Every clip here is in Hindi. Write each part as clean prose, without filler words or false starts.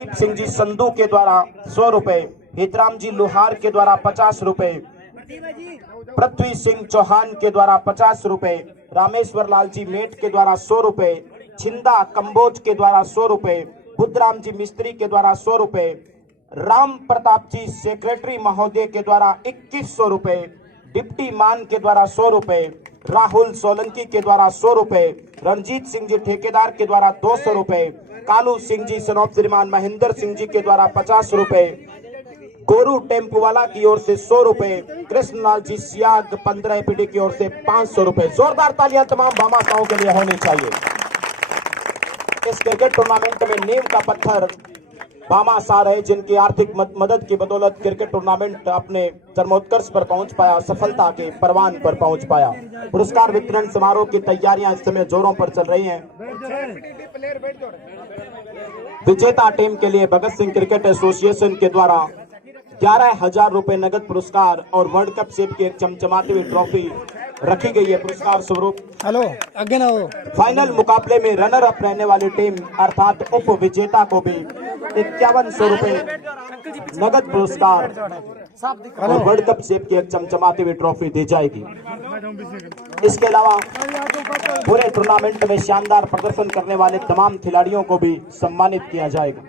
सिंह जी संधू के द्वारा 100 रुपए, हितराम जी लोहार के द्वारा 50 रुपए, पृथ्वी सिंह चौहान के द्वारा 50 रुपए, रामेश्वर लाल जी मेट के द्वारा 100 रुपए, छिंदा कंबोज के द्वारा 100 रुपए, बुद्धराम जी मिस्त्री के द्वारा 100 रुपए, राम प्रताप जी सेक्रेटरी महोदय के द्वारा 2100 रुपए, डिप्टी मान के द्वारा 100 रुपए, राहुल सोलंकी के द्वारा 100 रुपए, रणजीत सिंह जी ठेकेदार के द्वारा 200 रुपए, कालू सिंह जी सनौप श्रीमान महेंद्र सिंह जी के द्वारा 50 रुपए, गोरू टेम्पो वाला की ओर से 100 रुपए, कृष्णलाल जी सियाग 15 पीढ़ी की ओर से 500 रुपए। जोरदार तालियां तमाम भामाशाहों के लिए होनी चाहिए। इस क्रिकेट टूर्नामेंट में नींव का पत्थर भामाशाह रहे, जिनकी आर्थिक मदद की बदौलत क्रिकेट टूर्नामेंट अपने चरमोत्कर्ष पर पहुंच पाया, सफलता के परवान पर पहुंच पाया। पुरस्कार वितरण समारोह की तैयारियां इस समय जोरों पर चल रही हैं। विजेता टीम के लिए भगत सिंह क्रिकेट एसोसिएशन के द्वारा 11,000 रुपए नगद पुरस्कार और वर्ल्ड कप सेट की एक चमचमाती हुई ट्रॉफी रखी गई है पुरस्कार स्वरूप। हेलो आगे ना हो। फाइनल मुकाबले में रनर अप रहने वाली टीम अर्थात उप विजेता को भी 5100 रुपए नगद पुरस्कार और वर्ल्ड कप सेट की एक चमचमाती हुई ट्रॉफी दी जाएगी। इसके अलावा पूरे टूर्नामेंट में शानदार प्रदर्शन करने वाले तमाम खिलाड़ियों को भी सम्मानित किया जाएगा।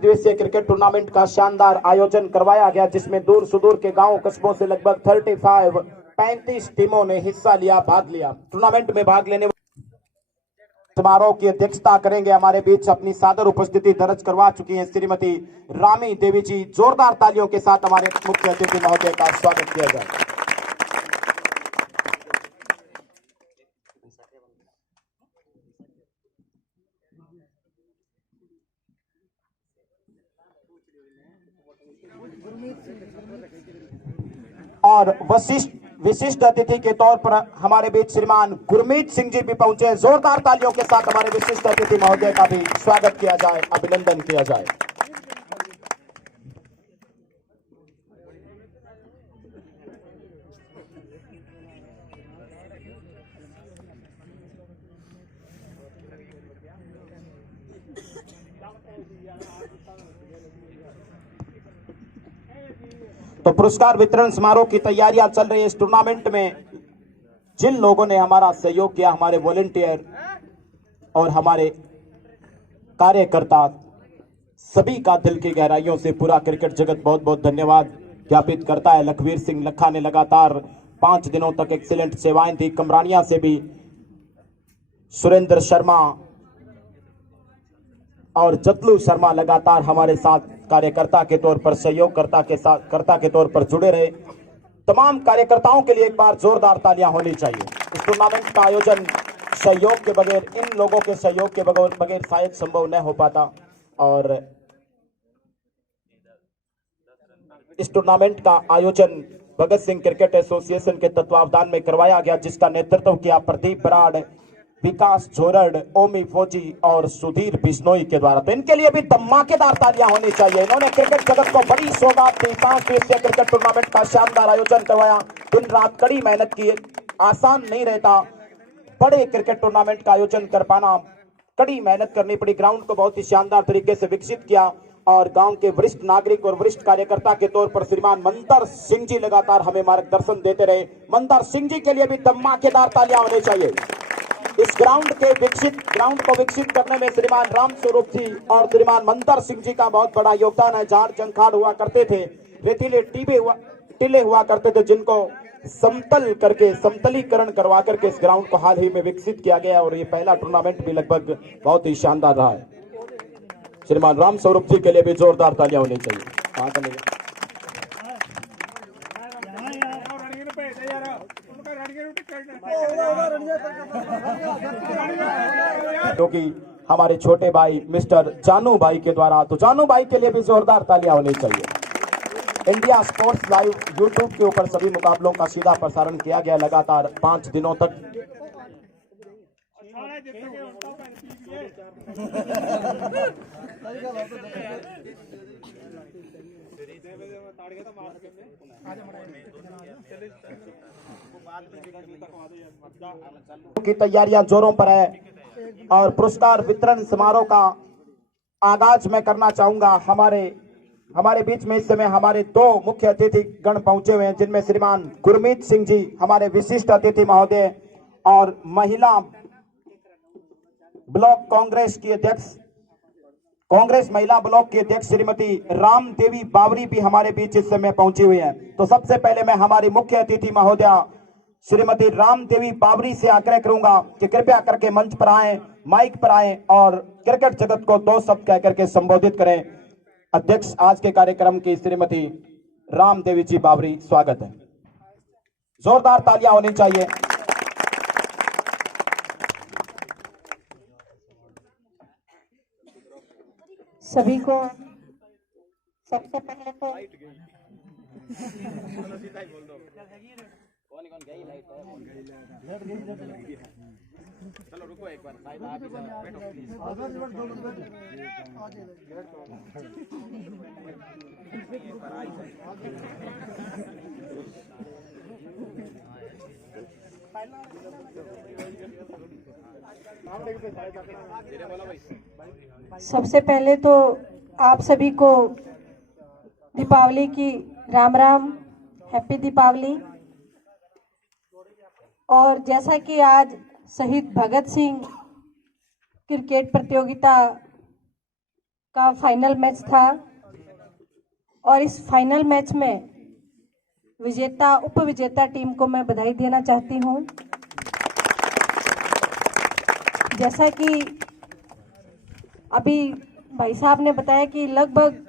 दिवसीय क्रिकेट टूर्नामेंट का शानदार आयोजन करवाया गया, जिसमें दूर सुदूर के गांव कस्बों से लगभग 35 टीमों ने हिस्सा लिया, भाग लिया। टूर्नामेंट में भाग लेने समारोह की अध्यक्षता करेंगे, हमारे बीच अपनी सादर उपस्थिति दर्ज करवा चुकी हैं श्रीमती रामी देवी जी। जोरदार तालियों के साथ हमारे मुख्य अतिथि महोदय का स्वागत किया जाए। और विशिष्ट अतिथि के तौर पर हमारे बीच श्रीमान गुरमीत सिंह जी भी पहुंचे। जोरदार तालियों के साथ हमारे विशिष्ट अतिथि महोदय का भी स्वागत किया जाए, अभिनंदन किया जाए। तो पुरस्कार वितरण समारोह की तैयारियां चल रही है। इस टूर्नामेंट में जिन लोगों ने हमारा सहयोग किया, हमारे वॉलंटियर और हमारे कार्यकर्ता, सभी का दिल की गहराइयों से पूरा क्रिकेट जगत बहुत बहुत धन्यवाद ज्ञापित करता है। लखवीर सिंह लखा ने लगातार 5 दिनों तक एक्सीलेंट सेवाएं दी। कमरानिया से भी सुरेंद्र शर्मा और जतलू शर्मा लगातार हमारे साथ कार्यकर्ता के तौर पर, सहयोगकर्ता के तौर पर जुड़े रहे। तमाम कार्यकर्ताओं के लिए एक बार जोरदार तालियां होनी चाहिए। इस टूर्नामेंट का आयोजन सहयोग के बगैर, इन लोगों के सहयोग के बगैर शायद संभव न हो पाता। और इस टूर्नामेंट का आयोजन भगत सिंह क्रिकेट एसोसिएशन के तत्वावधान में करवाया गया, जिसका नेतृत्व किया प्रदीप बराड़, विकास झोरड़, ओमी फौजी और सुधीर बिश्नोई के द्वारा। तो इनके लिए भी धमाकेदार तालियां होनी चाहिए। इन्होंने क्रिकेट जगत को बड़ी सौगात दी। 5 दिवसीय क्रिकेट टूर्नामेंट का शानदार आयोजन करवाया। दिन रात कड़ी मेहनत की, आसान नहीं रहता बड़े क्रिकेट टूर्नामेंट का आयोजन कर पाना, कड़ी मेहनत करनी पड़ी। ग्राउंड को बहुत ही शानदार तरीके से विकसित किया और गांव के वरिष्ठ नागरिक और वरिष्ठ कार्यकर्ता के तौर पर श्रीमान मंतर सिंह जी लगातार हमें मार्गदर्शन देते रहे। मंतर सिंह जी के लिए भी धमाकेदार तालियां होनी चाहिए। इस ग्राउंड को विकसित करने में श्रीमान राम स्वरूप जी और श्रीमान मंतर सिंह जी का बहुत बड़ा योगदान है। झाड़ जंखाड़ हुआ करते थे, रेतीले टीले हुआ करते थे, जिनको समतलीकरण करवा करके इस ग्राउंड को हाल ही में विकसित किया गया और ये पहला टूर्नामेंट भी लगभग बहुत ही शानदार रहा है। श्रीमान राम स्वरूप जी के लिए भी जोरदार तालियां होनी चाहिए। क्योंकि हमारे छोटे भाई मिस्टर जानू भाई के द्वारा, तो जानू भाई के लिए भी जोरदार तालियां होनी चाहिए। इंडिया स्पोर्ट्स लाइव यूट्यूब के ऊपर सभी मुकाबलों का सीधा प्रसारण किया गया लगातार 5 दिनों तक। की तैयारियां जोरों पर है। और पुरस्कार वितरण समारोह का आगाज मैं करना चाहूंगा। हमारे बीच में इस समय हमारे दो मुख्य अतिथि गण पहुंचे हुए हैं, जिनमें श्रीमान गुरमीत सिंह जी हमारे विशिष्ट अतिथि महोदय और महिला ब्लॉक कांग्रेस की अध्यक्ष, कांग्रेस महिला ब्लॉक की अध्यक्ष श्रीमती राम देवी बावरी भी हमारे बीच इस समय पहुंची हुई हैं। तो सबसे पहले मैं हमारी मुख्य अतिथि महोदया श्रीमती राम देवी बावरी से आग्रह करूंगा कि कृपया करके मंच पर आएं, माइक पर आएं और क्रिकेट जगत को दो शब्द कह करके संबोधित करें। अध्यक्ष आज के कार्यक्रम की श्रीमती राम देवी जी बावरी, स्वागत है। जोरदार तालियां होनी चाहिए। सभी को सबसे पहले तो चलो रुको एक बार, शायद आप बैठो प्लीज। सबसे पहले तो आप सभी को दीपावली की राम राम, हैप्पी दीपावली। और जैसा कि आज शहीद भगत सिंह क्रिकेट प्रतियोगिता का फाइनल मैच था और इस फाइनल मैच में विजेता उप विजेता टीम को मैं बधाई देना चाहती हूं। जैसा कि अभी भाई साहब ने बताया कि लगभग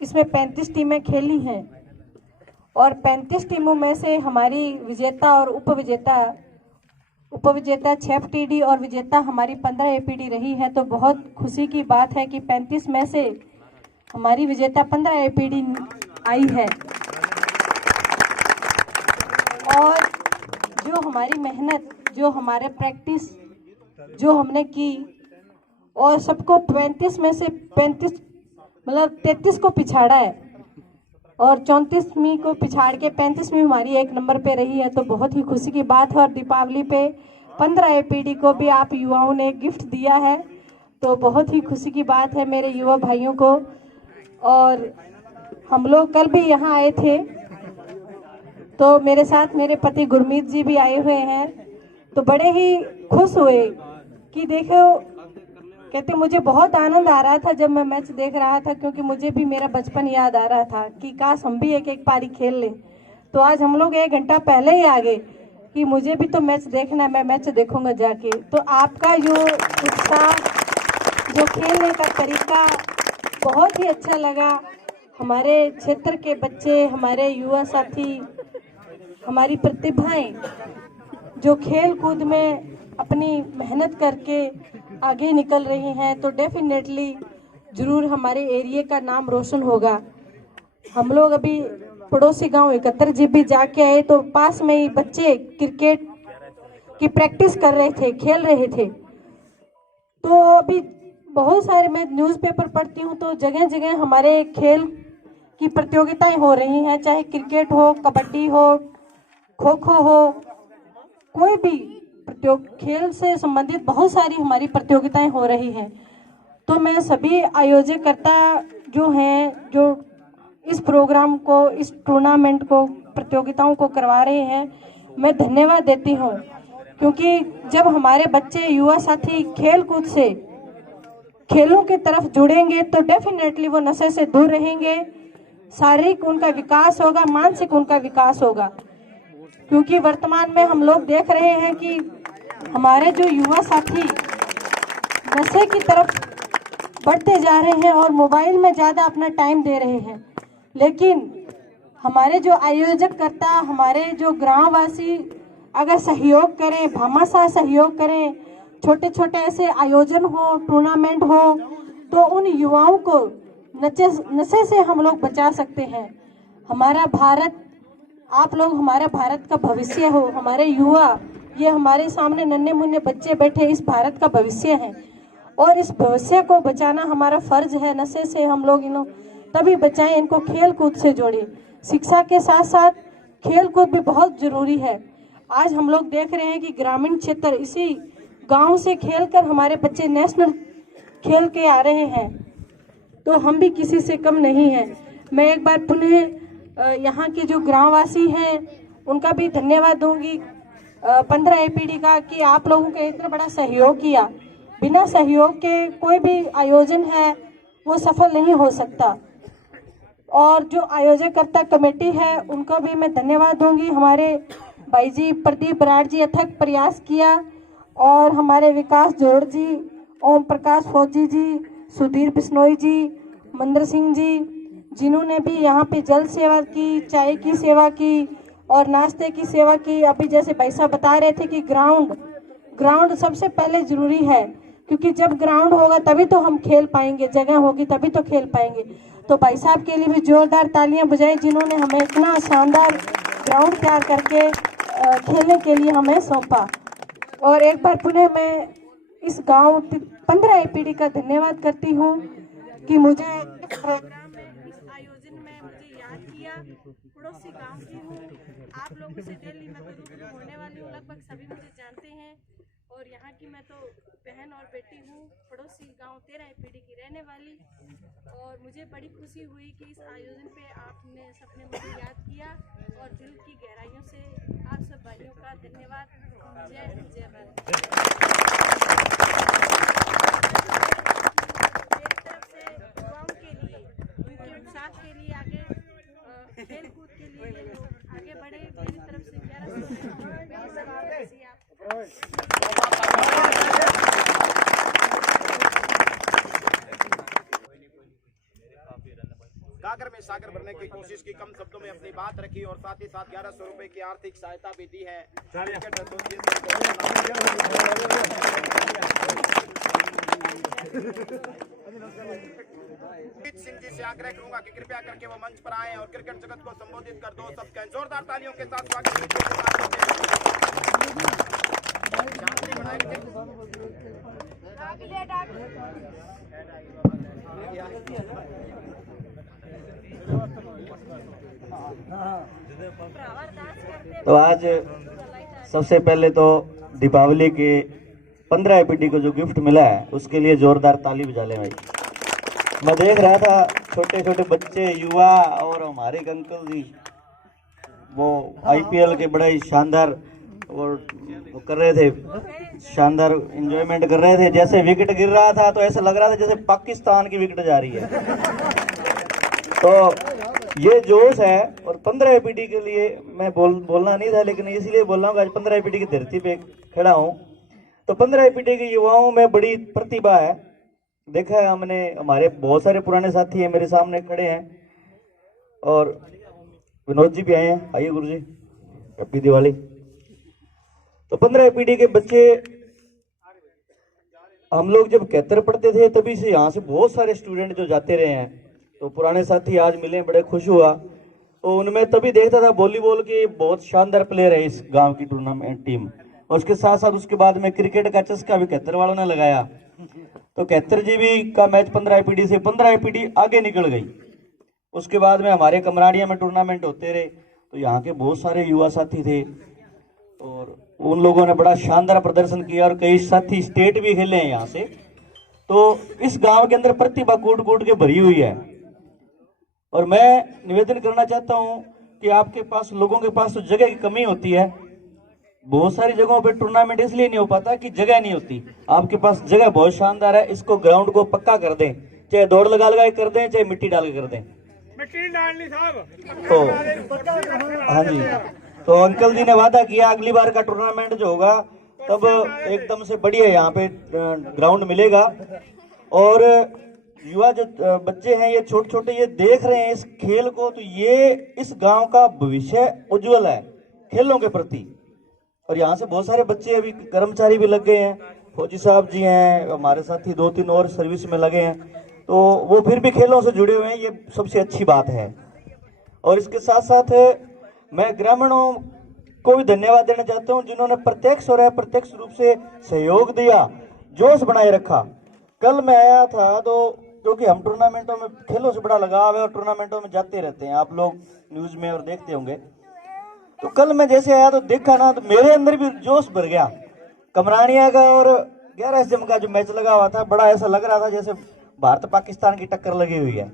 इसमें 35 टीमें खेली हैं और 35 टीमों में से हमारी विजेता और उप विजेता 6 FTD और विजेता हमारी 15 APD रही है। तो बहुत खुशी की बात है कि 35 में से हमारी विजेता 15 APD आई है। और जो हमारी मेहनत, जो हमारे प्रैक्टिस जो हमने की और सबको 35 में से 35 मतलब 33 को पिछाड़ा है और 34वीं को पिछाड़ के 35वीं हमारी एक नंबर पे रही है। तो बहुत ही खुशी की बात है। और दीपावली पे 15 APD को भी आप युवाओं ने गिफ्ट दिया है, तो बहुत ही खुशी की बात है मेरे युवा भाइयों को। और हम लोग कल भी यहाँ आए थे, तो मेरे साथ मेरे पति गुरमीत जी भी आए हुए हैं। तो बड़े ही खुश हुए कि देखो, कहते मुझे बहुत आनंद आ रहा था जब मैं मैच देख रहा था, क्योंकि मुझे भी मेरा बचपन याद आ रहा था कि काश हम भी एक पारी खेल लें। तो आज हम लोग 1 घंटा पहले ही आ गए कि मुझे भी तो मैच देखना है, मैं मैच देखूंगा जाके। तो आपका जो उत्साह, जो खेलने का तरीका बहुत ही अच्छा लगा। हमारे क्षेत्र के बच्चे, हमारे युवा साथी, हमारी प्रतिभाएं जो खेल कूद में अपनी मेहनत करके आगे निकल रही हैं, तो डेफिनेटली जरूर हमारे एरिया का नाम रोशन होगा। हम लोग अभी पड़ोसी गांव 71 जी भी जाके आए, तो पास में ही बच्चे क्रिकेट की प्रैक्टिस कर रहे थे, खेल रहे थे। तो अभी बहुत सारे, मैं न्यूज़पेपर पढ़ती हूँ तो जगह जगह हमारे खेल की प्रतियोगिताएं हो रही हैं, चाहे क्रिकेट हो, कबड्डी हो, खो खो हो, कोई भी खेल से संबंधित बहुत सारी हमारी प्रतियोगिताएं हो रही हैं। तो मैं सभी आयोजकर्ता जो हैं, जो इस प्रोग्राम को, इस टूर्नामेंट को, प्रतियोगिताओं को करवा रहे हैं, मैं धन्यवाद देती हूं। क्योंकि जब हमारे बच्चे, युवा साथी खेल कूद से, खेलों की तरफ जुड़ेंगे तो डेफिनेटली वो नशे से दूर रहेंगे, शारीरिक उनका विकास होगा, मानसिक उनका विकास होगा। क्योंकि वर्तमान में हम लोग देख रहे हैं कि हमारे जो युवा साथी नशे की तरफ बढ़ते जा रहे हैं और मोबाइल में ज़्यादा अपना टाइम दे रहे हैं। लेकिन हमारे जो आयोजककर्ता, हमारे जो ग्रामवासी अगर सहयोग करें, भामाशाह सहयोग करें, छोटे छोटे ऐसे आयोजन हो, टूर्नामेंट हो, तो उन युवाओं को नशे से हम लोग बचा सकते हैं। हमारा भारत, आप लोग हमारे भारत का भविष्य हो, हमारे युवा, ये हमारे सामने नन्हे मुन्ने बच्चे बैठे इस भारत का भविष्य है और इस भविष्य को बचाना हमारा फर्ज है। नशे से हम लोग इन्हों तभी बचाएं, इनको खेल कूद से जोड़ें। शिक्षा के साथ साथ खेल कूद भी बहुत जरूरी है। आज हम लोग देख रहे हैं कि ग्रामीण क्षेत्र, इसी गांव से खेलकर हमारे बच्चे नेशनल खेल के आ रहे हैं, तो हम भी किसी से कम नहीं हैं। मैं एक बार पुनः यहाँ के जो ग्रामवासी हैं उनका भी धन्यवाद दूंगी 15 एपीडी का, कि आप लोगों के इतना बड़ा सहयोग किया। बिना सहयोग के कोई भी आयोजन है वो सफल नहीं हो सकता। और जो आयोजकर्ता कमेटी है उनको भी मैं धन्यवाद दूंगी। हमारे भाई जी प्रदीप बराड़ जी अथक प्रयास किया, और हमारे विकास जोड़ जी, ओम प्रकाश फौजी जी, सुधीर बिश्नोई जी, मंदर सिंह जी, जिन्होंने भी यहाँ पे जल सेवा की, चाय की सेवा की और नाश्ते की सेवा की। अभी जैसे भाई साहब बता रहे थे कि ग्राउंड सबसे पहले जरूरी है, क्योंकि जब ग्राउंड होगा तभी तो हम खेल पाएंगे, जगह होगी तभी तो खेल पाएंगे। तो भाई साहब के लिए भी जोरदार तालियां बजाएं, जिन्होंने हमें इतना शानदार ग्राउंड तैयार करके खेलने के लिए हमें सौंपा। और एक बार पुनः मैं इस गांव 15 एपीडी का धन्यवाद करती हूं कि मुझे इस प्रोग्राम में, इस आयोजन में मुझे याद किया। पड़ोसी गांव की हूँ, आप लोगों से डेली मैं रूबरू होने वाली हूँ, लगभग सभी मुझे जानते हैं। और यहाँ की मैं तो बहन और बेटी हूँ, पड़ोसी गांव 13 एपीडी की रहने वाली। और मुझे बड़ी खुशी हुई कि इस आयोजन पे आपने सबने मुझे याद किया, और दिल की गहराइयों से आप सब भाइयों का धन्यवाद। जय हिंद, जय भारत। मेरी तरफ से युवाओं के लिए, उनके उत्साह के लिए, आगे खेल कूद के लिए ये लोग आगे बढ़े, मेरी तरफ से 1100 गागर में सागर भरने की कोशिश की, कम शब्दों में अपनी बात रखी और साथ ही साथ 1100 रुपए की आर्थिक सहायता भी दी है। क्रिकेट सिंह जी से आग्रह करूंगा कि कृपया करके वो मंच पर आए और क्रिकेट जगत को संबोधित कर दो सब कहें। जोरदार तालियों के साथ स्वागत तो आज सबसे पहले तो दीपावली के 15 एपीडी को जो गिफ्ट मिला है उसके लिए जोरदार ताली बजा ले भाई। मैं देख रहा था छोटे छोटे बच्चे, युवा और हमारे अंकल जी वो आईपीएल के बड़ा ही शानदार और वो कर रहे थे, शानदार एंजॉयमेंट कर रहे थे। जैसे विकेट गिर रहा था तो ऐसा लग रहा था जैसे पाकिस्तान की विकेट जा रही है। तो ये जोश है। और 15 एपीडी के लिए मैं बोलना नहीं था, लेकिन इसलिए बोल रहा हूँ। आज 15 एपीडी की धरती पे खड़ा हूँ, तो 15 एपीडी के युवाओं में बड़ी प्रतिभा है। देखा है हमने, हमारे बहुत सारे पुराने साथी हैं मेरे सामने खड़े हैं, और विनोद जी भी आए हैं। आइए गुरु जी, हैप्पी दिवाली। तो 15 एपीडी के बच्चे, हम लोग जब 71 पढ़ते थे तभी से यहाँ से बहुत सारे स्टूडेंट जो जाते रहे हैं, तो पुराने साथी आज मिले, बड़े खुश हुआ। तो उनमें तभी देखता था वॉलीबॉल के बहुत शानदार प्लेयर है इस गांव की टूर्नामेंट टीम। और उसके साथ साथ उसके बाद में क्रिकेट का चस्का भी 71 वालों ने लगाया। तो 71 जीबी का मैच 15 एपीडी से 15 एपीडी आगे निकल गई। उसके बाद में हमारे कमराड़िया में टूर्नामेंट होते रहे, तो यहाँ के बहुत सारे युवा साथी थे और उन लोगों ने बड़ा शानदार प्रदर्शन किया और कई साथी स्टेट भी खेले हैं यहाँ से। तो इस गांव के अंदर प्रतिभा कूट कूट के भरी हुई है। और मैं निवेदन करना चाहता हूं कि आपके पास, लोगों के पास तो जगह की कमी होती है। बहुत सारी जगहों पे टूर्नामेंट इसलिए नहीं हो पाता कि जगह नहीं होती। आपके पास जगह बहुत शानदार है, इसको ग्राउंड को पक्का कर दें, चाहे दौड़ लगा लगा कर दें, चाहे मिट्टी डाल के कर दें। मिट्टी डालनी साहब। तो हाँ जी, तो अंकल जी ने वादा किया अगली बार का टूर्नामेंट जो होगा तब एकदम से बढ़िया यहाँ पे ग्राउंड मिलेगा। और युवा जो बच्चे हैं, ये छोटे छोटे, ये देख रहे हैं इस खेल को, तो ये इस गांव का भविष्य उज्जवल है खेलों के प्रति। और यहाँ से बहुत सारे बच्चे अभी कर्मचारी भी लग गए हैं, फौजी साहब जी हैं, हमारे साथी 2-3 और सर्विस में लगे हैं, तो वो फिर भी खेलों से जुड़े हुए हैं, ये सबसे अच्छी बात है। और इसके साथ साथ मैं ग्रामीणों को भी धन्यवाद देना चाहता हूँ, जिन्होंने प्रत्यक्ष और अप्रत्यक्ष रूप से सहयोग दिया, जोश बनाए रखा। कल मैं आया था तो, क्योंकि हम टूर्नामेंटों में, खेलों से बड़ा लगाव है और टूर्नामेंटों में जाते रहते हैं, आप लोग न्यूज में और देखते होंगे। तो कल मैं जैसे आया तो देखा ना, तो मेरे अंदर भी जोश भर गया कमरानिया का और 11 एसएम का जो मैच लगा हुआ था, बड़ा ऐसा लग रहा था जैसे भारत पाकिस्तान की टक्कर लगी हुई है।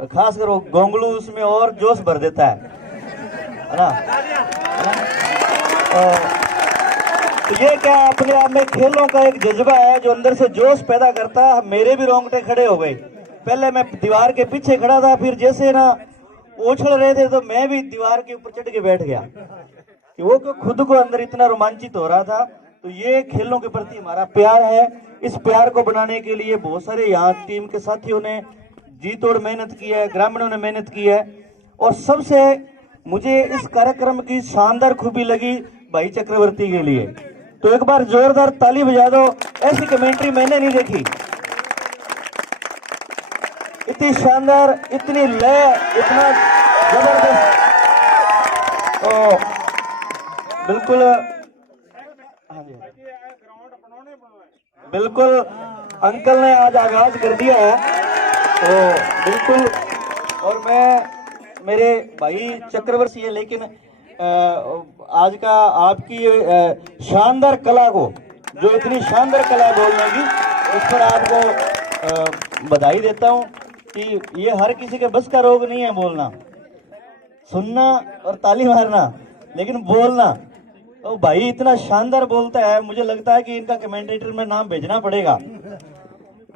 और खासकर वो गोंगलू उसमें और जोश भर देता है ना। तो ये क्या अपने आप में खेलों का एक जज्बा है जो अंदर से जोश पैदा करता है। मेरे भी रोंगटे खड़े हो गए। पहले मैं दीवार के पीछे खड़ा था, फिर जैसे ना उछल रहे थे तो मैं भी दीवार के ऊपर चढ़ के बैठ गया कि वो खुद को अंदर इतना रोमांचित हो रहा था। तो ये खेलों के प्रति हमारा प्यार है। इस प्यार को बनाने के लिए बहुत सारे यहाँ टीम के साथियों ने जी तोड़ मेहनत की है, ग्रामीणों ने मेहनत की है। और सबसे मुझे इस कार्यक्रम की शानदार खूबी लगी भाई चक्रवर्ती के लिए। तो एक बार जोरदार ताली बजा दो। ऐसी कमेंट्री मैंने नहीं देखी, इतनी शानदार, इतनी लय, इतना जबरदस्त। तो बिल्कुल, हाँ जी, बिल्कुल अंकल ने आज आगाज कर दिया है। तो बिल्कुल, और मैं मेरे भाई चक्रवर्ती है, लेकिन आज का आपकी शानदार कला को, जो इतनी शानदार कला बोलने की, उस पर आपको बधाई देता हूं कि ये हर किसी के बस का रोग नहीं है बोलना, सुनना और ताली मारना, लेकिन बोलना। तो भाई इतना शानदार बोलता है, मुझे लगता है कि इनका कमेंटेटर में नाम भेजना पड़ेगा।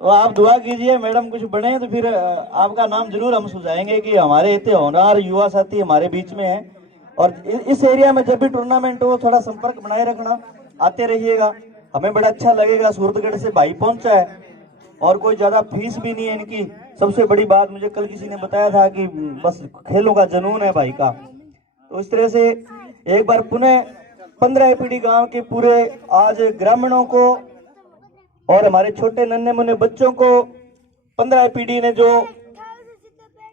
तो आप दुआ कीजिए मैडम कुछ बने तो फिर आपका नाम जरूर हम सुझाएंगे कि हमारे इतने होनहार युवा साथी हमारे बीच में हैं। और इस एरिया में जब भी टूर्नामेंट हो थोड़ा संपर्क बनाए रखना, आते रहिएगा, हमें बड़ा अच्छा लगेगा। सूरतगढ़ से भाई पहुंचा है और कोई ज्यादा फीस भी नहीं है इनकी। सबसे बड़ी बात मुझे कल किसी ने बताया था कि बस खेलों का जुनून है भाई का। तो इस तरह से एक बार पुनः 15 एपीडी गांव के पूरे आज ग्रामीणों को और हमारे छोटे नन्हे मुन्ने बच्चों को 15 एपीडी ने जो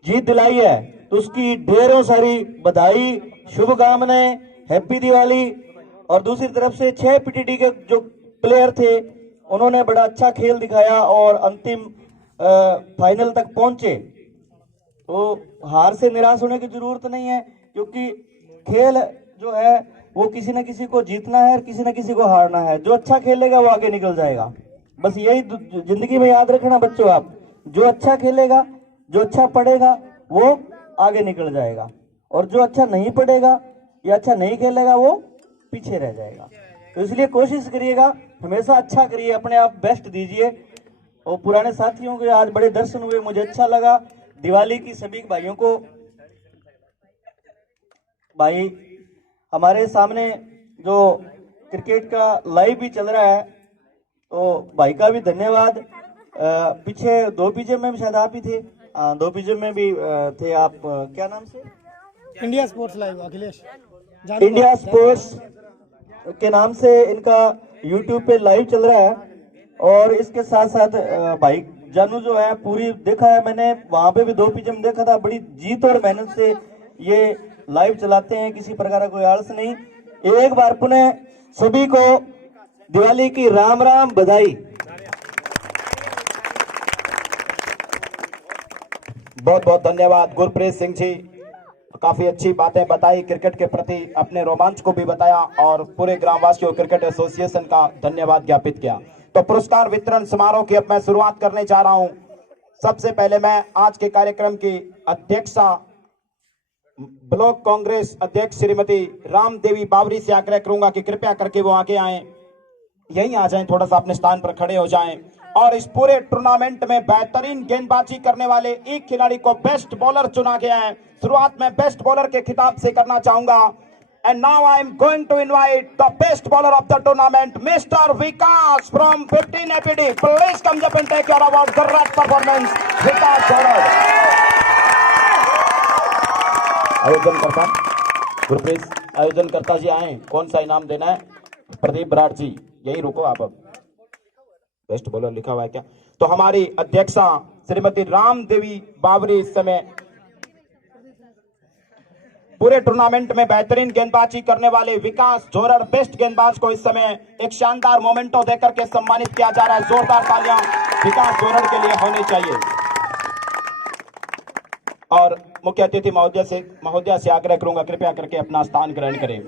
जीत दिलाई है, तो उसकी ढेरों सारी बधाई, शुभकामनाएं, हैप्पी दिवाली। और दूसरी तरफ से 6 पीटीडी के जो प्लेयर थे उन्होंने बड़ा अच्छा खेल दिखाया और अंतिम फाइनल तक पहुंचे। तो हार से निराश होने की जरूरत नहीं है, क्योंकि खेल जो है वो किसी न किसी को जीतना है और किसी न किसी को हारना है। जो अच्छा खेलेगा वो आगे निकल जाएगा। बस यही जिंदगी में याद रखना बच्चों आप, जो अच्छा खेलेगा, जो अच्छा पढ़ेगा वो आगे निकल जाएगा, और जो अच्छा नहीं पढ़ेगा या अच्छा नहीं खेलेगा वो पीछे रह जाएगा। तो इसलिए कोशिश करिएगा, हमेशा अच्छा करिए, अपने आप बेस्ट दीजिए। और पुराने साथियों के आज बड़े दर्शन हुए, मुझे अच्छा लगा। दिवाली की सभी भाइयों को, भाई हमारे सामने जो क्रिकेट का लाइव भी चल रहा है, तो भाई का भी धन्यवाद। पीछे 2 पीजे में भी शायद आप ही थे, 2 पीजे में भी थे आप, क्या नाम से? India sports live, Akhilesh India sports के नाम से इनका यूट्यूब पे लाइव चल रहा है। और इसके साथ साथ भाई जानू जो है, पूरी देखा है मैंने, वहां पे भी 2 पीजे में देखा था, बड़ी जीत और मेहनत से ये लाइव चलाते हैं, किसी प्रकार का कोई आलस नहीं। एक बार पुनः सभी को दिवाली की राम राम बधाई। बहुत बहुत धन्यवाद गुरप्रीत सिंह जी, काफी अच्छी बातें बताई, क्रिकेट के प्रति अपने रोमांच को भी बताया और पूरे ग्रामवासियों क्रिकेट एसोसिएशन का धन्यवाद ज्ञापित किया। तो पुरस्कार वितरण समारोह की अब मैं शुरुआत करने जा रहा हूं। सबसे पहले मैं आज के कार्यक्रम की अध्यक्षा, ब्लॉक कांग्रेस अध्यक्ष श्रीमती रामदेवी बावरी से आग्रह करूंगा कि कृपया करके वो आगे आए, यहीं आ जाएं, थोड़ा सा अपने स्थान पर खड़े हो जाएं। और इस पूरे टूर्नामेंट में बेहतरीन गेंदबाजी करने वाले एक खिलाड़ी को बेस्ट बॉलर चुना गया है। शुरुआत में बेस्ट बॉलर के खिताब से करना चाहूंगा। And now I am going to invite the best bowler of the tournament, mister Vikas from 15 APD. Please come up and take your award. Great performance Vikas bowler. आयोजनकर्ता गुरप्रीत, आयोजनकर्ता जी आए, कौन सा इनाम देना है? प्रदीप बराड़ जी, यही रुको आप। अब बेस्ट बॉलर लिखा हुआ है क्या? तो हमारी अध्यक्षा श्रीमती रामदेवी बावरी इस समय पूरे टूर्नामेंट में बेहतरीन गेंदबाजी करने वाले विकास झोरड़ बेस्ट गेंदबाज को इस समय एक शानदार मोमेंटो देकर के सम्मानित किया जा रहा है। जोरदार तालियां विकास झोरड़ के लिए होनी चाहिए। और मुख्य अतिथि महोदया से आग्रह करूंगा कृपया करके अपना स्थान ग्रहण करें।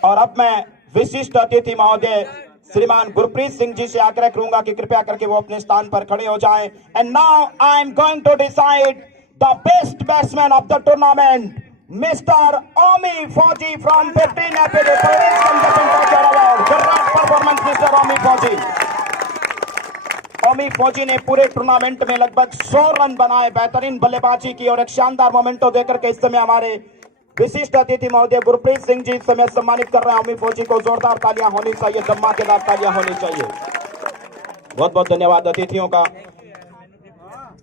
और अब मैं विशिष्ट अतिथि महोदय श्रीमान गुरप्रीत सिंह जी से आग्रह करूंगा कि कृपया करके वो अपने स्थान पर खड़े हो जाएं। And now I am going to decide the best batsman of the tournament, mister Omi Fauji from 15 APD performance. Mister Omi Fauji, Omi फौजी ने पूरे टूर्नामेंट में लगभग 100 रन बनाए, बेहतरीन बल्लेबाजी की और एक शानदार मोमेंटो देकर के इस समय हमारे विशिष्ट अतिथि महोदय गुरप्रीत सिंह जी इस समय सम्मानित कर रहे हैं। ओमी फौजी को जोरदार तालियां होनी चाहिए, धमाकेदार तालियां होनी चाहिए। बहुत बहुत धन्यवाद अतिथियों का।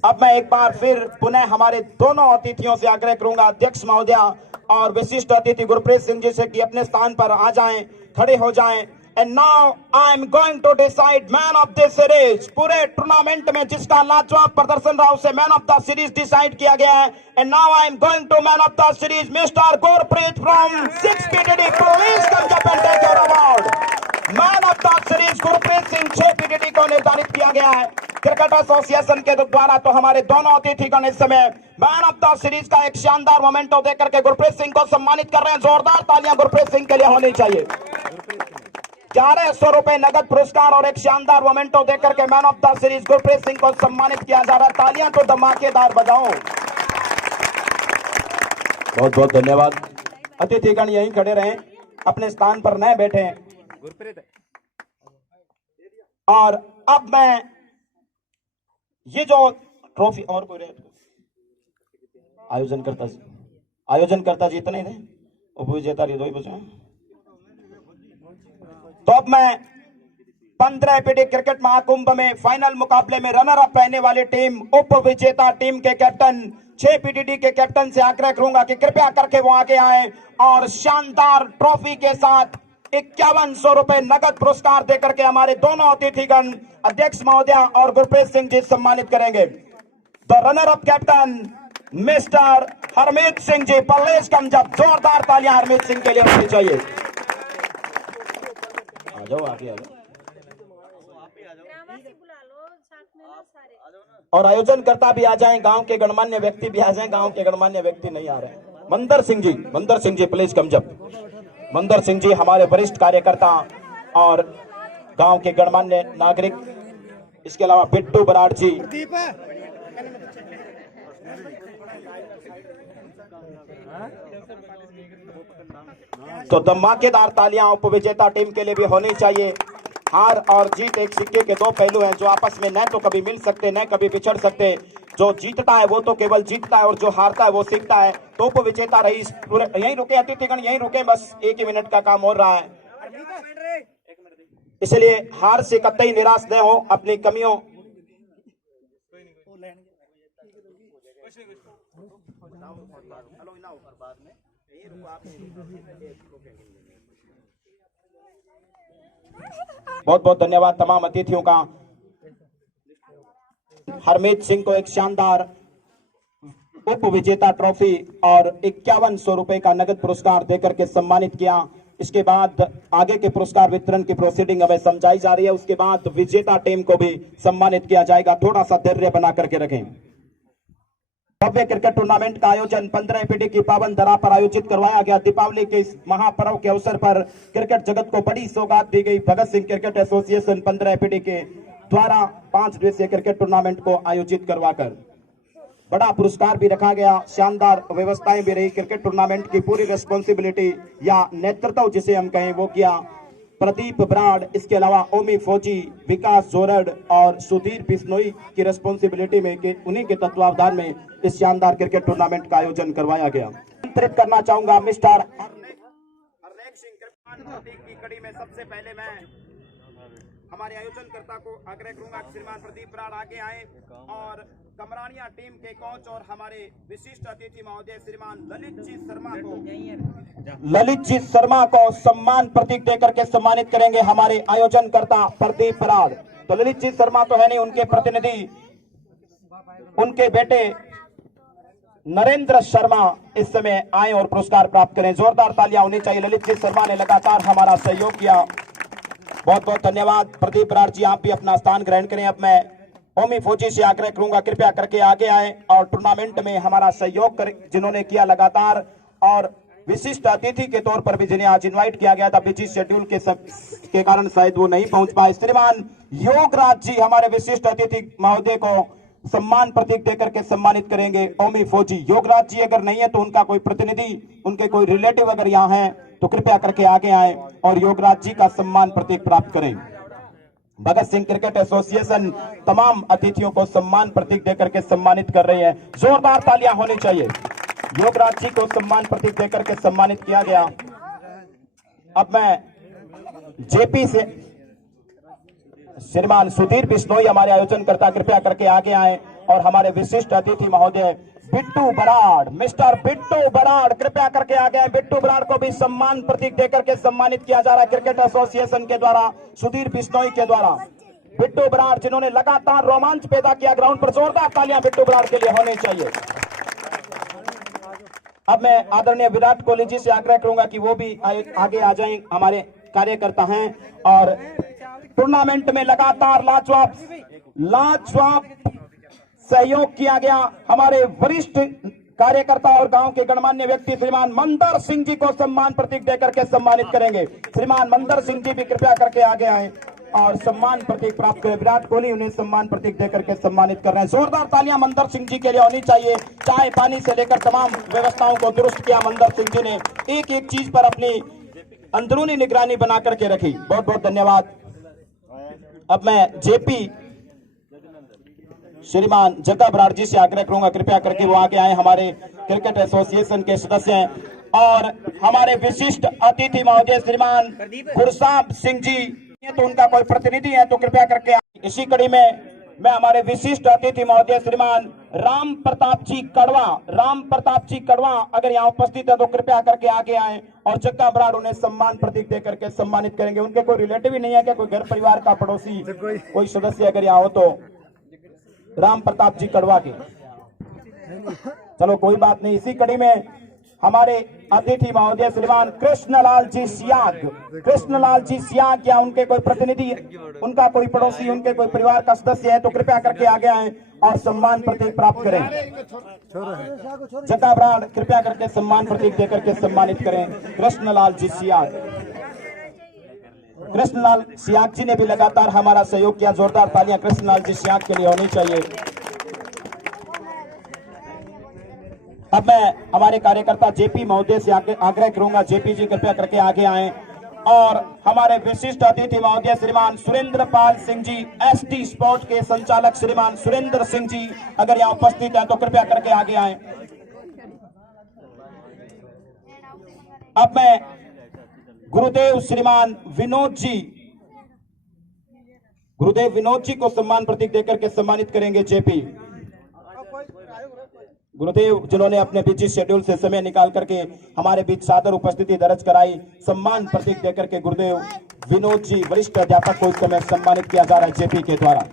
अब मैं एक बार फिर पुनः हमारे दोनों अतिथियों से आग्रह करूंगा, अध्यक्ष महोदया और विशिष्ट अतिथि गुरप्रीत सिंह जी से, कि अपने स्थान पर आ जाएं, खड़े हो जाएं। And now I am going to decide man of this series. पूरे टूर्नामेंट में जिसका लाजवाब प्रदर्शन रहा उसे man of the series decide किया गया है। And now I am going to man of the series mister Gurpreet from 6 PTD। Please come up and take your award. Man of the series Gurpreet Singh 6 PTD को निर्धारित किया गया है क्रिकेट एसोसिएशन के द्वारा। तो हमारे दोनों अतिथिगण इस समय मैन ऑफ द सीरीज का एक शानदार मोमेंटो देकर के गुरप्रीत सिंह को सम्मानित कर रहे हैं। जोरदार तालियां गुरप्रीत सिंह के लिए होनी चाहिए। 1100 रुपए नगद पुरस्कार और एक शानदार मोमेंटो देकर के man of the series Gurpreet Singh को सम्मानित किया जा रहा है। तालियां तो धमाकेदार बजाओ। बहुत बहुत धन्यवाद। अतिथिगण यहीं खड़े रहें, अपने स्थान पर न बैठे। और अब मैं ये जो ट्रॉफी और कोई रहे आयोजन करता जीतने रहे उपविजेता दो ही बचे। तो अब मैं 15 PTD क्रिकेट महाकुंभ में फाइनल मुकाबले में रनर अप रहने वाली टीम, उप विजेता टीम के कैप्टन 6 PTD के कैप्टन से आग्रह करूंगा कि कृपया करके वो आगे आए और शानदार ट्रॉफी के साथ 5100 रुपए नगद पुरस्कार देकर के हमारे दोनों अतिथिगण अध्यक्ष महोदया और गुरप्रीत सिंह जी सम्मानित करेंगे। The runner up captain mister Harmeet Singh ji. Please come जब जोरदार तालियां हरमीत सिंह के लिए होनी चाहिए। आ जाओ आगे आ जाओ। और आयोजन करता भी आ जाएं, गांव के गणमान्य व्यक्ति भी आ जाएं। गांव के गणमान्य व्यक्ति नहीं आ रहे। मंदर सिंह जी प्लीज कम जब। मंदर सिंह जी हमारे वरिष्ठ कार्यकर्ता और गांव के गणमान्य नागरिक, इसके अलावा बिट्टू बराड़ जी। तो धमाकेदार तालियां उपविजेता टीम के लिए भी होनी चाहिए। हार और जीत एक सिक्के के दो पहलू हैं जो आपस में न तो कभी मिल सकते न कभी बिछड़ सकते। जो जीतता है वो तो केवल जीतता है और जो हारता है वो सीखता है। तो उपविजेता रही यहीं रुके, अतिथिगण यहीं रुके, बस 1 ही मिनट का काम हो रहा है। इसलिए हार से कतई निराश न हो, अपनी कमियों बहुत बहुत धन्यवाद तमाम अतिथियों का। हरमीत सिंह को एक शानदार उप विजेता ट्रॉफी और 5100 रुपए का नगद पुरस्कार देकर के सम्मानित किया। इसके बाद आगे के पुरस्कार वितरण की प्रोसीडिंग हमें समझाई जा रही है। उसके बाद विजेता टीम को भी सम्मानित किया जाएगा। थोड़ा सा धैर्य बना करके रखें। भव्य क्रिकेट टूर्नामेंट का आयोजन 15 PTD की पावन धरा पर आयोजित करवाया गया। दीपावली के इस महापर्व के अवसर पर क्रिकेट जगत को बड़ी सौगात दी गई। Bhagat Singh cricket association 15 PTD के द्वारा 5 दिवसीय क्रिकेट टूर्नामेंट को आयोजित करवाकर बड़ा पुरस्कार भी रखा गया। शानदार व्यवस्थाएं भी रही। क्रिकेट टूर्नामेंट की पूरी रिस्पॉन्सिबिलिटी या नेतृत्व जिसे हम कहें वो किया प्रदीप बराड़, इसके अलावा ओमी फौजी, विकास जोरड़ और सुधीर बिश्नोई की रिस्पॉन्सिबिलिटी में कि उन्हीं के तत्वावधान में इस शानदार क्रिकेट टूर्नामेंट का आयोजन करवाया गया। आमंत्रित करना चाहूंगा मिस्टर हरनेक सिंह की कड़ी में सबसे पहले मैं हमारे आयोजनकर्ता को आग्रह करूंगा कि श्रीमान प्रदीप बराड़ आगे आए और कमरानिया टीम के कोच और हमारे विशिष्ट अतिथि महोदय श्रीमान ललित जी शर्मा को सम्मान प्रतीक देकर के सम्मानित करेंगे हमारे आयोजनकर्ता प्रदीप बराड़। तो ललित जी शर्मा तो है नहीं, उनके प्रतिनिधि उनके बेटे नरेंद्र शर्मा इस समय आए और पुरस्कार प्राप्त करें। जोरदार तालियां होनी चाहिए। ललित जी शर्मा ने लगातार हमारा सहयोग किया। बहुत बहुत धन्यवाद। प्रदीप बराड़ जी आप भी अपना स्थान ग्रहण करें। अब मैं ओमी फौजी से आग्रह करूंगा कृपया करके आगे आए और टूर्नामेंट में हमारा सहयोग करें, जिन्होंने किया लगातार। और विशिष्ट अतिथि के तौर पर भी जिन्हें आज इनवाइट किया गया था, बिजी शेड्यूल के कारण शायद वो नहीं पहुंच पाए, श्रीमान योगराज जी हमारे विशिष्ट अतिथि महोदय को सम्मान प्रतीक देकर के सम्मानित करेंगे। ओमी फौजी योगराज जी अगर नहीं है तो उनका कोई प्रतिनिधि, उनके कोई रिलेटिव अगर यहाँ है तो कृपया करके आगे आए और योगराज जी का सम्मान प्रतीक प्राप्त करें। भगत सिंह क्रिकेट एसोसिएशन तमाम अतिथियों को सम्मान प्रतीक देकर के सम्मानित कर रही है, जोरदार तालियां होनी चाहिए। योगराज जी को सम्मान प्रतीक देकर के सम्मानित किया गया। अब मैं जेपी से श्रीमान सुधीर बिश्नोई हमारे आयोजनकर्ता कृपया करके आगे आए और हमारे विशिष्ट अतिथि महोदय बिट्टू बराड़, मिस्टर बिट्टू बराड़ कृपया करके आगे आए। बिट्टू बराड़ को भी सम्मान प्रतीक देकर के सम्मानित किया जा रहा है क्रिकेट एसोसिएशन के द्वारा, सुधीर बिश्नोई के द्वारा। बिट्टू बराड़ जिन्होंने लगातार रोमांच पैदा किया ग्राउंड पर, जोरदार तालियां बिट्टू बराड़ के लिए होनी चाहिए। अब मैं आदरणीय विराट कोहली जी से आग्रह करूंगा कि वो भी आगे आ जाएं, हमारे कार्यकर्ता हैं और टूर्नामेंट में लगातार लाजवाब सहयोग किया गया। हमारे वरिष्ठ कार्यकर्ता और गांव के गणमान्य व्यक्ति श्रीमान मंदर सिंह जी को सम्मान प्रतीक देकर के सम्मानित करेंगे। श्रीमान मंदर सिंह जी भी कृपया करके आगे आए और सम्मान प्रतीक प्राप्त करें। विराट कोहली उन्हें सम्मान प्रतीक देकर के सम्मानित कर रहे हैं। जोरदार तालियां मंदर सिंह जी के लिए होनी चाहिए। चाय पानी से लेकर तमाम व्यवस्थाओं को दुरुस्त किया मंदर सिंह जी ने, एक एक चीज पर अपनी अंदरूनी निगरानी बना करके रखी। बहुत बहुत धन्यवाद। अब मैं जेपी श्रीमान जग्गा बराड़ जी से आग्रह करूंगा कृपया करके वो आगे आए, हमारे क्रिकेट एसोसिएशन के सदस्य हैं। और हमारे विशिष्ट अतिथि महोदय श्रीमान गुरसाब सिंह जी, तो उनका कोई प्रतिनिधि है तो कृपया करके आए। इसी कड़ी में मैं हमारे विशिष्ट अतिथि महोदय श्रीमान राम प्रताप जी कड़वा अगर यहाँ उपस्थित है तो कृपया करके आगे आए और जग्गा बराड़ उन्हें सम्मान प्रतीक देकर के सम्मानित करेंगे। उनके कोई रिलेटिव ही नहीं है क्या, कोई घर परिवार का पड़ोसी कोई सदस्य अगर यहाँ हो तो राम प्रताप जी कड़वा के, चलो कोई बात नहीं। इसी कड़ी में हमारे अतिथि महोदय श्रीमान कृष्णलाल जी सियाग या उनके कोई प्रतिनिधि, उनका कोई पड़ोसी, उनके कोई परिवार का सदस्य है तो कृपया करके आगे आए और सम्मान प्रतीक प्राप्त करें। जग्गा बराड़ कृपया करके सम्मान प्रतीक देकर के सम्मानित करें। कृष्णलाल सियाग जी ने भी लगातार हमारा सहयोग किया, जोरदार तालियां कृष्णलाल जी सियाग के लिए होनी चाहिए। अब मैं हमारे कार्यकर्ता जेपी महोदय से आग्रह करूंगा, जेपी जी कृपया करके आगे आएं और हमारे विशिष्ट अतिथि महोदय श्रीमान सुरेंद्र पाल सिंह जी, एसटी स्पोर्ट के संचालक श्रीमान सुरेंद्र सिंह जी अगर यहाँ उपस्थित है तो कृपया करके आगे आएं। अब मैं गुरुदेव श्रीमान विनोद जी को सम्मान प्रतीक देकर के सम्मानित करेंगे। जेपी गुरुदेव जिन्होंने अपने बिजी शेड्यूल से समय निकाल करके हमारे बीच सादर उपस्थिति दर्ज कराई, सम्मान प्रतीक देकर के गुरुदेव विनोद जी वरिष्ठ अध्यापक को इस समय सम्मानित किया जा रहा है जेपी के द्वारा।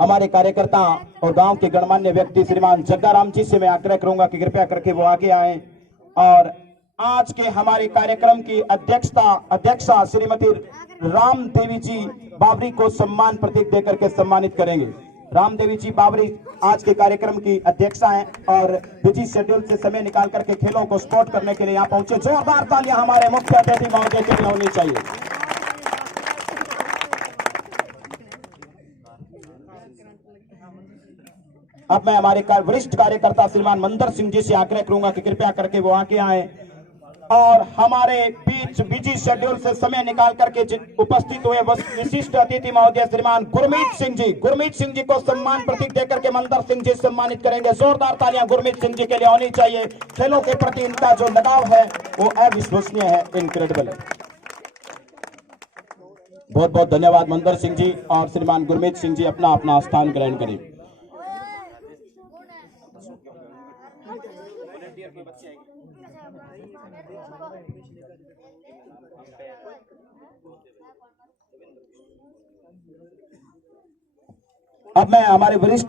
हमारे कार्यकर्ता और गांव के गणमान्य व्यक्ति श्रीमान जग्गाराम जी से मैं आग्रह करूंगा कि कृपया करके वो आगे आए और आज के हमारे कार्यक्रम की अध्यक्षा श्रीमती राम देवी जी बाबरी को सम्मान प्रतीक देकर के सम्मानित करेंगे। राम देवी जी बाबरी आज के कार्यक्रम की अध्यक्षा हैं और बिजी शेड्यूल से समय निकाल करके खेलों को सपोर्ट करने के लिए यहाँ पहुंचे। जोरदार तालियां हमारे मुख्य अतिथि महोदय के लिए होनी चाहिए। अब मैं हमारे वरिष्ठ कार्यकर्ता श्रीमान मंदर सिंह जी से आग्रह करूंगा कि कृपया करके वो आगे आए और हमारे बीच बिजी शेड्यूल से समय निकाल करके उपस्थित हुए विशिष्ट अतिथि महोदय श्रीमान गुरमीत सिंह जी को सम्मान प्रतीक देकर के मंदर सिंह जी सम्मानित करेंगे। जोरदार तालियां गुरमीत सिंह जी के लिए होनी चाहिए। खेलों के प्रति इनका जो लगाव है वो अविश्वसनीय है, इनक्रेडिबल है। बहुत बहुत धन्यवाद मंदर सिंह जी और श्रीमान गुरमीत सिंह जी अपना अपना स्थान ग्रहण करें। अब मैं हमारे वरिष्ठ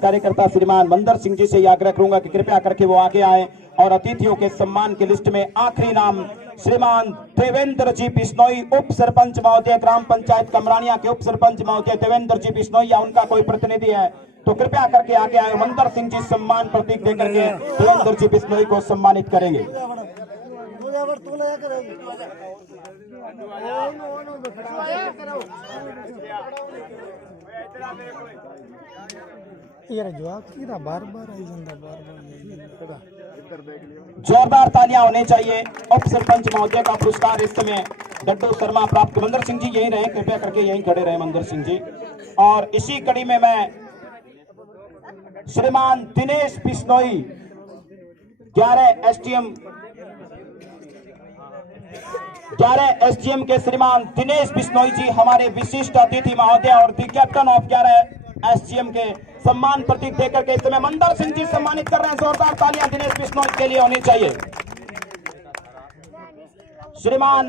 कार्यकर्ता श्रीमान मंदर सिंह जी से आग्रह करूंगा कि कृपया करके वो आगे आए और अतिथियों के सम्मान की लिस्ट में आखिरी नाम श्रीमान देवेंद्र जी बिश्नोई, उप सरपंच महोदय ग्राम पंचायत कमरानिया के उप सरपंच महोदय देवेंद्र जी बिश्नोई या उनका कोई प्रतिनिधि है तो कृपया करके आगे आए। मंदर सिंह जी सम्मान प्रतीक देकर के देवेंद्र जी बिश्नोई को सम्मानित करेंगे। यार जवाब की था बार बार आई जंदा बार बार जोरदार तालियां होनी चाहिए। उप सरपंच महोदय का पुरस्कार इस समय डड्डू शर्मा प्राप्त। मंदर सिंह जी यहीं रहे, कृपया करके यहीं खड़े रहे मंदर सिंह जी। और इसी कड़ी में मैं श्रीमान दिनेश बिश्नोई 11 एसडीएम के श्रीमान दिनेश बिश्नोई जी हमारे विशिष्ट अतिथि महोदय और दी कैप्टन ऑफ 11 एसडीएम के सम्मान प्रतीक देकर के इस समय मंदर सिंह जी सम्मानित कर रहे हैं। जोरदार तालियां दिनेश बिश्नोई के लिए होनी चाहिए। श्रीमान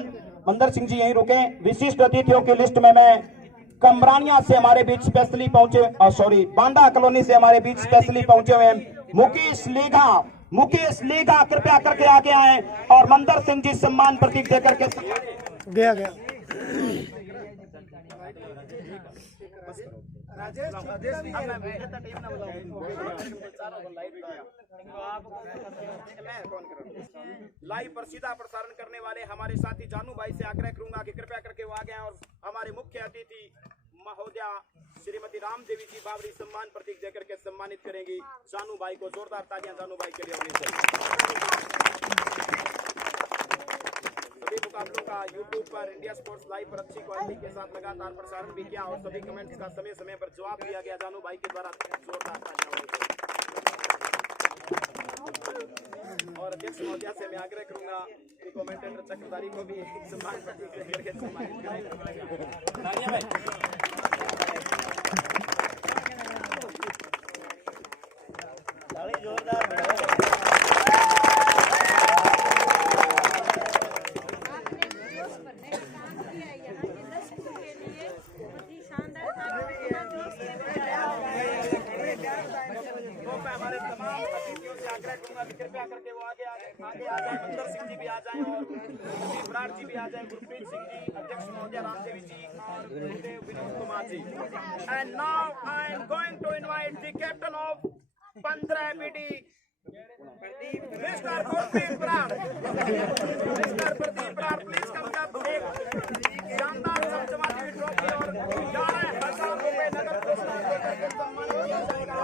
मंदर सिंह जी यहीं रुके। विशिष्ट अतिथियों की लिस्ट में मैं कमरानिया से हमारे बीच स्पेशली पहुंचे, बांदा कॉलोनी से हमारे बीच स्पेशली पहुंचे हुए मुकेश लीगा कृपया करके आगे आए और मंदर सिंह जी सम्मान प्रतीक देकर के गया गया लाइव पर सीधा प्रसारण करने वाले हमारे साथी जानू भाई से आग्रह करूंगा कि कृपया करके वो आगे आए और हमारे मुख्य अतिथि महोदया श्रीमती राम देवी जी बावरी सम्मान प्रतीक देकर के सम्मानित करेंगी जानू भाई को। जोरदार तालियां जानू भाई के लिए होनी चाहिए। सभी मुकाबलों का यूट्यूब पर इंडिया स्पोर्ट्स लाइव पर अच्छी क्वालिटी के साथ लगातार प्रसारण भी किया और सभी कमेंट्स का समय समय पर जवाब दिया गया जानू भाई के द्वारा। जोरदार तालियां होनी चाहिए। और अध्यक्ष महोदया से मैं आग्रह करूंगा कि कमेंटेटर चक्रधारी को भी सम्मान प्रतीक देकर के सम्मानित करें। हमारे तमाम अतिथियों से आग्रह करूंगा कि कृपया करके वो आगे आ जाए। मंदर सिंह जी भी आ जाएं और विराट जी भी आ जाएं, गुरप्रीत सिंह जी, अध्यक्ष महोदय रामदेवी जी और Gurudev Vinod Kumar ji. And now I am going to invite the captain of 15 APD mister Gurpreet Brar. Mister Pradeep Brar please come up. एक शानदार चमचमाती हुई ट्रॉफी और 11,000 रुपए नगद पुरस्कार देकर के सम्मानित किया जाएगा।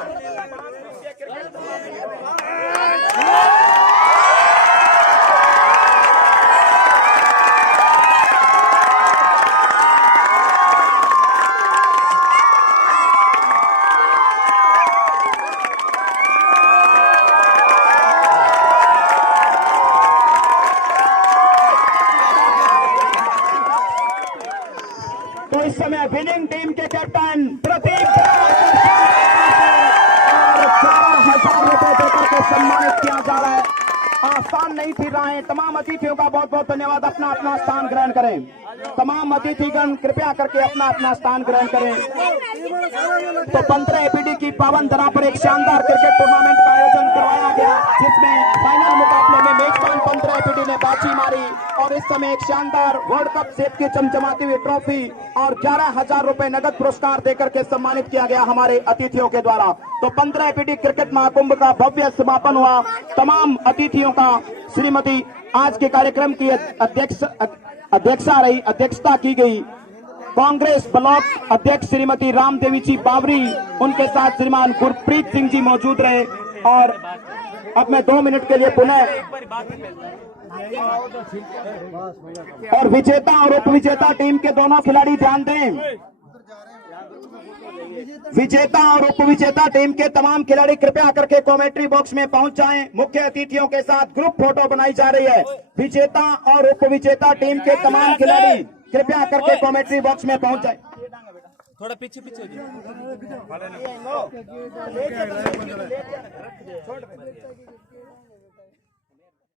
तो इस समय विनिंग टीम के कैप्टन प्रदीप और 4,000 रुपए देकर के सम्मानित किया जा रहा है। आसान नहीं थी राहें। तमाम अतिथियों का बहुत बहुत धन्यवाद। अपना अपना स्थान ग्रहण करें। तमाम अतिथिगण कृपया करके अपना अपना स्थान ग्रहण करें। तो 15 एपीडी की पावन धरा पर एक शानदार क्रिकेट टूर्नामेंट का आयोजन करवाया गया जिसमें फाइनल मुकाबले में मेजबान 15 एपीडी ने बाजी मारी और इस समय एक शानदार वर्ल्ड कप सेट की चमचमाती हुई ट्रॉफी और 11,000 रुपए नगद पुरस्कार देकर के सम्मानित किया गया हमारे अतिथियों के द्वारा। तो 15 एपीडी क्रिकेट महाकुंभ का भव्य समापन हुआ। तमाम अतिथियों का श्रीमती आज के कार्यक्रम की अध्यक्षता की गई कांग्रेस ब्लॉक अध्यक्ष श्रीमती रामदेवी जी बावरी, उनके साथ श्रीमान गुरप्रीत सिंह जी मौजूद रहे। और अब मैं 2 मिनट के लिए पुनः और विजेता और उप विजेता टीम के दोनों खिलाड़ी ध्यान दें। विजेता और उप विजेता टीम के तमाम खिलाड़ी कृपया करके कमेंट्री बॉक्स में पहुंच जाएं। मुख्य अतिथियों के साथ ग्रुप फोटो बनाई जा रही है। विजेता और उप विजेता टीम के तमाम खिलाड़ी कृपया करके कमेंट्री बॉक्स में पहुंच जाएं। थोड़ा पीछे पीछे